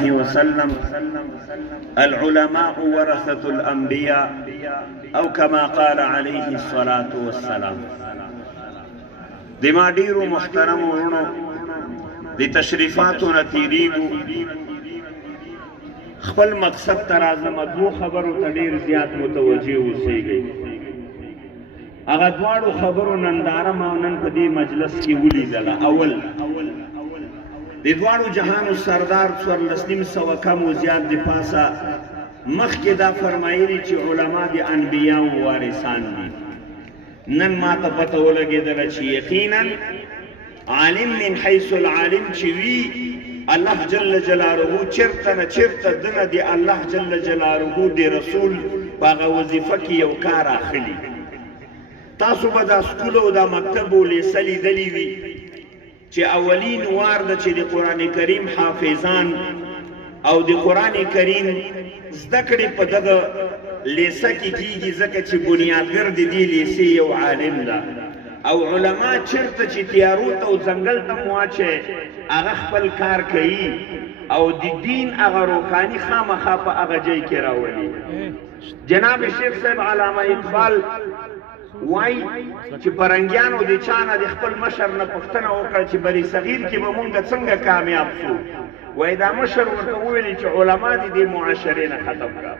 عليه وسلم العلماء ورثة الأنبياء او كما قال عليه الصلاة والسلام. دما ډیرو محترم ورونو د تشریفاتو نتیریږو خپل مقصد ته راځم. دوه خبرو ته ډیر زیات متوجه اوسئ. هغه دواړو خبرو ننداره ما نن په دې مجلس کې ولیدله. اول د دواړو جهانو سردار 1400 کم و زیات د پاسه مخکې دا فرمایلی چې علما د انبیاء وارثان دي. نن ما ته پته ولګېدله چې یقینا عالم من حیث العالم چې وي الله جل جلاله چرته نه چرته دنه د الله جل جلاله د رسول په هغه وظیفه کې یو کار اخلي. تاسو به دا سکول او دا مکتب ولیسه لیدلي وي چې اولین وار ده چې د قرآن کریم حافظان او د قرآن کریم زده کړې په دغه لیسه کې کېږي، ځکه چې بنیادګر د دې لیسې یو عالم ده. او علما چېرته چې تیارو ته او ځنګل ته مو واچئ هغه خپل کار کوي او د دین هغه روحاني خامخا په هغه ځای کې راولي. جناب شیخ صاحب علامه اقبال وای چې پرنګیانو د چانه د خپل مشر نه پوښتنه وکړه چې بری صغیر کې به مونږ څنګه کامیاب شو. وای دا مشر ورته وویل چې علما دې د معاشرې نه ختم کړه،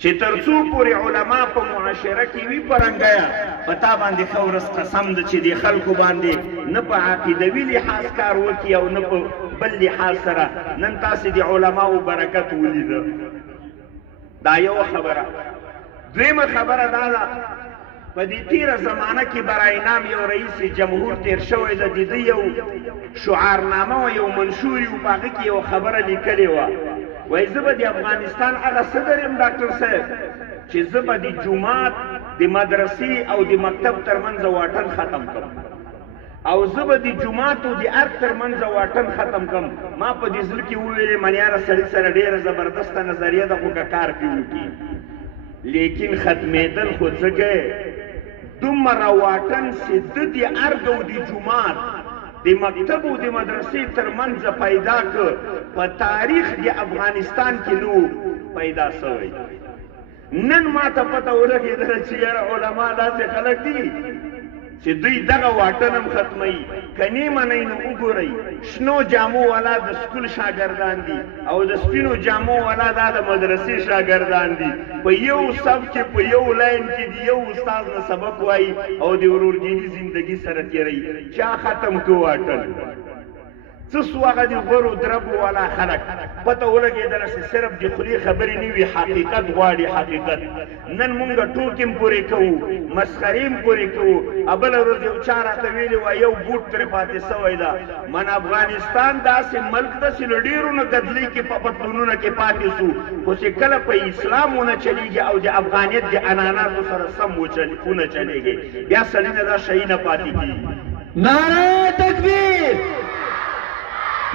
چې تر څو پورې علما په معاشره کې وي پرنګیا په تا باندې ښه ورځ قسم ده چې د خلکو باندې نه په عقیدوي لحاظ کار وکړي او نه په بل لحاظ سره. نن تاسې د علماو برکت ولیده. دا یو خبره. دویمه خبره دا ده په دې تیره زمانه کې برای نام یو رئیس جمهور تیر شوی ده، د ده یو شعارنامه و یو منشور و په هغه کې یو خبره لیکلې وه. وایي زه به د افغانستان هغه صدر یم ډاکټر صاحب چې زه به د جومات د مدرسې او د مکتب ترمنځ واټن ختم کړم او زه به د جومات او د ارګ ترمنځ واټن ختم کړم. ما په دې زړه کې وویلې منیاره سړي سره ډېره زبردسته نظریه ده، خو که کار پرې وکړي لیکن ختمېدل خو ځکه دومره واټن چې د د ارګ او د جومات د مکتب او د مدرسې ترمنځ پیدا کړ په تاریخ د افغانستان کې نو پیدا شوی. نن ما ته پته ولګېدله چې یاره علما داسې خلک دي چې دوی دغه واټن هم ختموي. که نه منئ نو وګورئ شنو جامو والا د سکول شاګردان دي او د سپینو جامو والا دا د مدرسې شاګردان دي. په یو صف کې په یو لاین کې د یو استاد نه سبق وایي او د ورورګیني زندگی سره تېروي. چا ختم کو واټن؟ څه سو هغه د غورو دربو والا خلک پته ولګېدله چې صرف د خولې خبرې نه وي، حقیقت غواړي. حقیقت نن مونږ ټوکې م پورې کوو، مسخرې م پورې کوو. بله ورځ یو چا راته ویلي وه یو بوټ ترې پاتې سوی ده. من افغانستان داسې ملک ده چې له ډېرو نه ګدلۍ کې په پتلونونه کې پاتې سو، خو چې کله په اسلام ونه چلیږي او د افغانیت د عنعناتو سره سم ونه چلیږي بیا سړي نه دا شی نه پاتې کېږي. نعره تکبیر،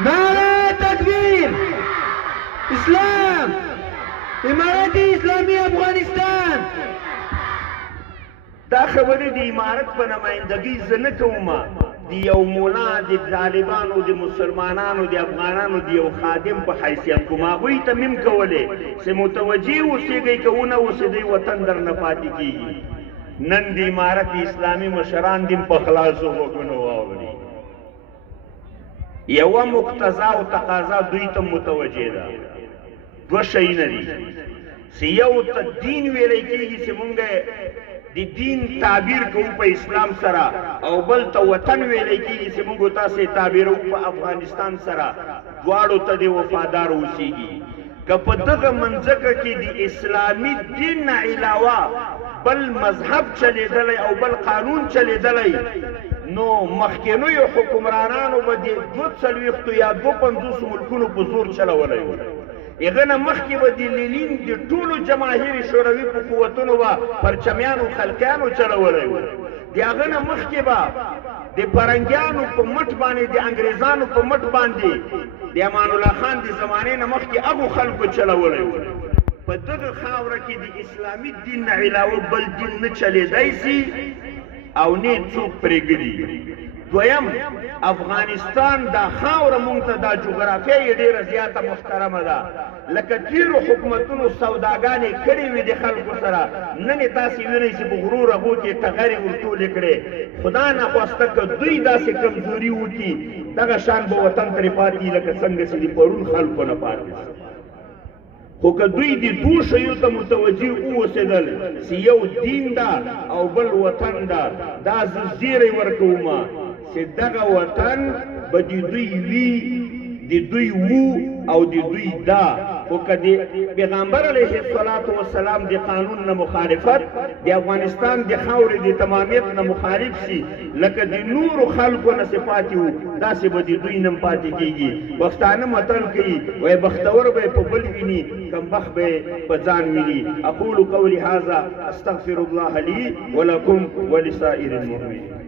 نعره تکبیر، اسلام، امارت اسلامی افغانستان. دا خبرې د امارت په نمایندګۍ زه نه کوم، د یو مولا د طالبانو د مسلمانانو د افغانانو د یو خادم په حیثیت کوم. هغوی ته مې هم کولې چې متوجه اوسېږئ که ونه اوسېدئ وطن در نه پاتې کېږي. نن د امارت اسلامي مشران دې په خلاصو غوږونو واوري. یوه مقتضا او تقاضا دوی ته متوجه ده. دوه شیونه دي چې یو ته دین ویلی کېږي چې مونږ د دین تعبیر کوو په اسلام سره، او بل ته وطن ویلی کېږي چې مونږ تاسې تعبیرو په افغانستان سره. دواړو ته دې وفادار اوسېږي. که په دغه منځکه کې د اسلامي دین نه علاوه بل مذهب چلیدلی او بل قانون چلیدلی نو مخکینیو حکمرانانو به د 240 یا 250 ملکونو په زور چلولی و. هغه نه مخکې به د لینین د ټولو جماهیر شوروي په قوتونو به پرچمیانو خلقیانو چلولی و. د هغه نه مخکې به د فرنګیانو په مټ باندې د انګریزانو په مټ باندې د امان الله خان د زمانې نه مخکې هغو خلکو چلولی و. په دغه خاوره کې د اسلامي دین نه علاوه بل دین نه چلیدی سي او نه څوک پرېږدي. دویم افغانستان دا خاوره مونږ ته دا جغرافیه یې ډېره زیاته محترمه ده لکه تېرو حکومتونو سوداګانې کړې وې د خلکو سره نن یې تاسې وینئ چې په غرو رغو کې ټغرې ورټولې کړې خدا ناخواسته که دوی داسې کمزوري وکړي دغه شان به وطن ترې پاتې لکه څنګه چې د پرون خلکو نه پاتې خو که دوی د دوو شیو ته متوجه واوسېدل چې یو دین ده او بل وطن ده دا زه زیری ورکومه چې دغه وطن به د دوی وي د دوی وو او د دوی دا خو که د پیغمبر علیه الصلاة والسلام د قانون نه مخالفت د افغانستان د خاورې د تمامیت نه مخالف شي لکه د نورو خلکو نه چې پاتې وو داسې به د دوی نه پاتې کېږي پښتانه متل کوي وایي بختور به یې په بل ویني کمبخت به یې په ځان ویني اقول قولي هذا استغفر الله لي ولكم ولسائر المؤمنين